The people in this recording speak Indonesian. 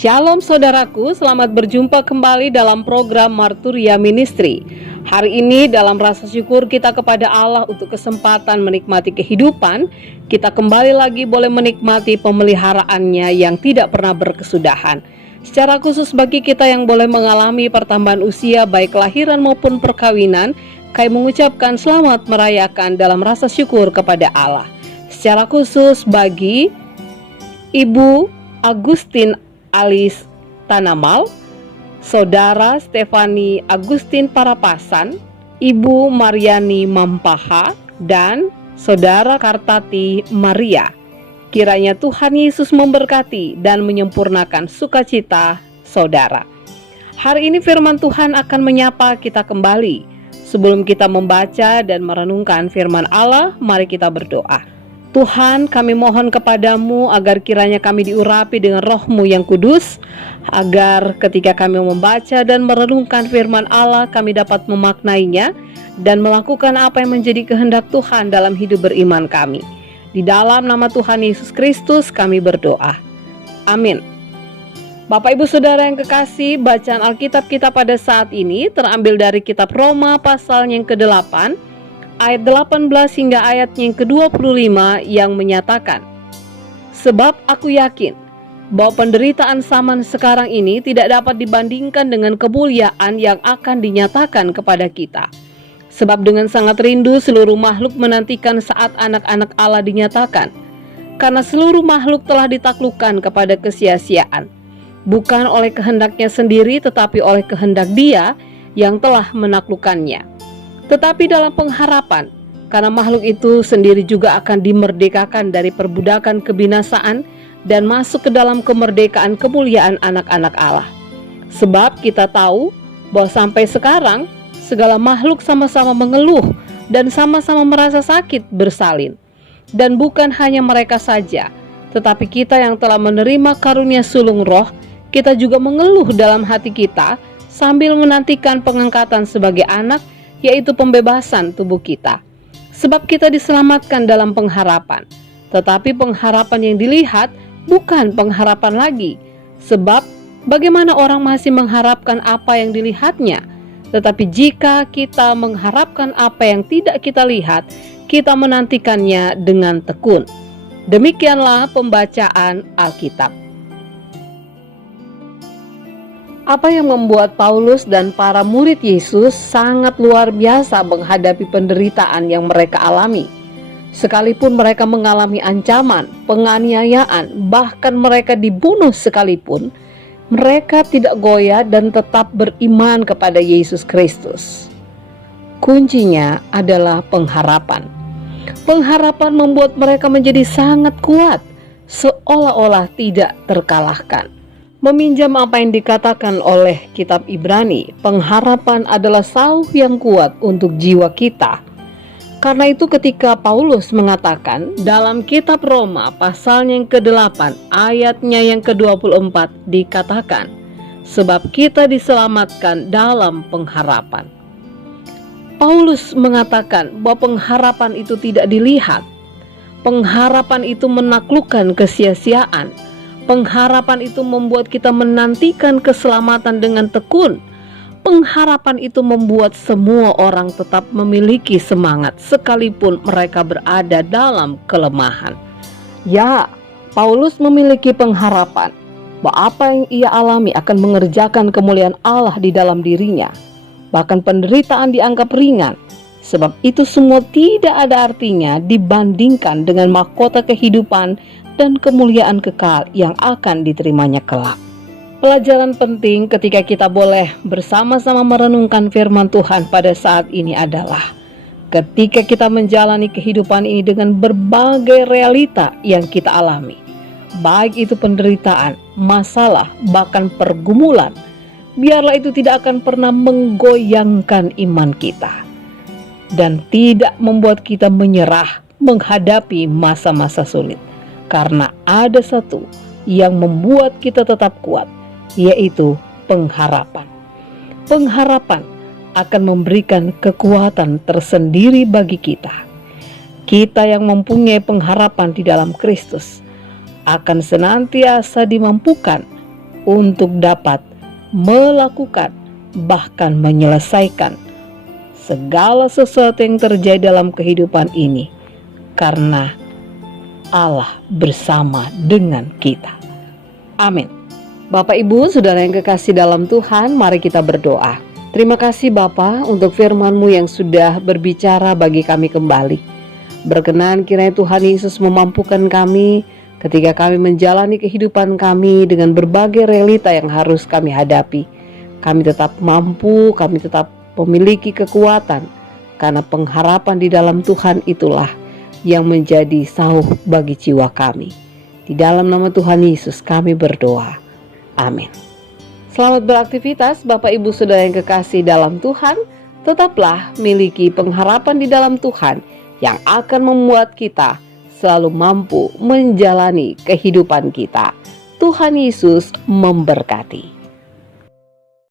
Shalom saudaraku, selamat berjumpa kembali dalam program Marturia Ministry. Hari ini dalam rasa syukur kita kepada Allah untuk kesempatan menikmati kehidupan, kita kembali lagi boleh menikmati pemeliharaannya yang tidak pernah berkesudahan. Secara khusus bagi kita yang boleh mengalami pertambahan usia baik kelahiran maupun perkawinan, kami mengucapkan selamat merayakan dalam rasa syukur kepada Allah. Secara khusus bagi Ibu Agustin Alis Tanamal, Saudara Stefani Agustin Parapasan, Ibu Mariani Mampaha, dan Saudara Kartati Maria. Kiranya Tuhan Yesus memberkati dan menyempurnakan sukacita saudara. Hari ini firman Tuhan akan menyapa kita kembali. Sebelum kita membaca dan merenungkan firman Allah, mari kita berdoa. Tuhan, kami mohon kepadamu agar kiranya kami diurapi dengan roh-Mu yang kudus, agar ketika kami membaca dan merenungkan firman Allah, kami dapat memaknainya dan melakukan apa yang menjadi kehendak Tuhan dalam hidup beriman kami. Di dalam nama Tuhan Yesus Kristus kami berdoa. Amin. Bapak Ibu Saudara yang kekasih, bacaan Alkitab kita pada saat ini terambil dari kitab Roma pasal yang ke-8, ayat 18 hingga ayat yang ke-25 yang menyatakan, sebab aku yakin bahwa penderitaan zaman sekarang ini tidak dapat dibandingkan dengan kemuliaan yang akan dinyatakan kepada kita. Sebab dengan sangat rindu seluruh makhluk menantikan saat anak-anak Allah dinyatakan, karena seluruh makhluk telah ditaklukkan kepada kesia-siaan, bukan oleh kehendaknya sendiri tetapi oleh kehendak Dia yang telah menaklukkannya. Tetapi dalam pengharapan, karena makhluk itu sendiri juga akan dimerdekakan dari perbudakan kebinasaan dan masuk ke dalam kemerdekaan kemuliaan anak-anak Allah. Sebab kita tahu bahwa sampai sekarang segala makhluk sama-sama mengeluh dan sama-sama merasa sakit bersalin. Dan bukan hanya mereka saja, tetapi kita yang telah menerima karunia sulung roh, kita juga mengeluh dalam hati kita sambil menantikan pengangkatan sebagai anak, yaitu pembebasan tubuh kita. Sebab kita diselamatkan dalam pengharapan. Tetapi pengharapan yang dilihat bukan pengharapan lagi. Sebab bagaimana orang masih mengharapkan apa yang dilihatnya? Tetapi jika kita mengharapkan apa yang tidak kita lihat, kita menantikannya dengan tekun. Demikianlah pembacaan Alkitab. Apa yang membuat Paulus dan para murid Yesus sangat luar biasa menghadapi penderitaan yang mereka alami. Sekalipun mereka mengalami ancaman, penganiayaan, bahkan mereka dibunuh sekalipun, mereka tidak goyah dan tetap beriman kepada Yesus Kristus. Kuncinya adalah pengharapan. Pengharapan membuat mereka menjadi sangat kuat, seolah-olah tidak terkalahkan. Meminjam apa yang dikatakan oleh kitab Ibrani, pengharapan adalah sauh yang kuat untuk jiwa kita. Karena itu ketika Paulus mengatakan dalam kitab Roma pasal yang ke-8 ayatnya yang ke-24 dikatakan, sebab kita diselamatkan dalam pengharapan. Paulus mengatakan bahwa pengharapan itu tidak dilihat. Pengharapan itu menaklukkan kesia-siaan. Pengharapan itu membuat kita menantikan keselamatan dengan tekun. Pengharapan itu membuat semua orang tetap memiliki semangat sekalipun mereka berada dalam kelemahan. Ya, Paulus memiliki pengharapan bahwa apa yang ia alami akan mengerjakan kemuliaan Allah di dalam dirinya. Bahkan penderitaan dianggap ringan. Sebab itu semua tidak ada artinya dibandingkan dengan mahkota kehidupan dan kemuliaan kekal yang akan diterimanya kelak. Pelajaran penting ketika kita boleh bersama-sama merenungkan firman Tuhan pada saat ini adalah ketika kita menjalani kehidupan ini dengan berbagai realita yang kita alami, baik itu penderitaan, masalah, bahkan pergumulan, biarlah itu tidak akan pernah menggoyangkan iman kita dan tidak membuat kita menyerah menghadapi masa-masa sulit. Karena ada satu yang membuat kita tetap kuat, yaitu pengharapan. Pengharapan akan memberikan kekuatan tersendiri bagi kita. Kita yang mempunyai pengharapan di dalam Kristus akan senantiasa dimampukan untuk dapat melakukan bahkan menyelesaikan segala sesuatu yang terjadi dalam kehidupan ini, karena Allah bersama dengan kita. Amin. Bapak Ibu Saudara yang kekasih dalam Tuhan, mari kita berdoa. Terima kasih Bapa untuk firman-Mu yang sudah berbicara bagi kami kembali. Berkenan kiranya Tuhan Yesus memampukan kami ketika kami menjalani kehidupan kami dengan berbagai realita yang harus kami hadapi. Kami tetap mampu, kami tetap memiliki kekuatan, karena pengharapan di dalam Tuhan itulah yang menjadi sauh bagi jiwa kami. Di dalam nama Tuhan Yesus kami berdoa. Amin. Selamat beraktivitas Bapak Ibu Saudara yang kekasih dalam Tuhan. Tetaplah miliki pengharapan di dalam Tuhan yang akan membuat kita selalu mampu menjalani kehidupan kita. Tuhan Yesus memberkati.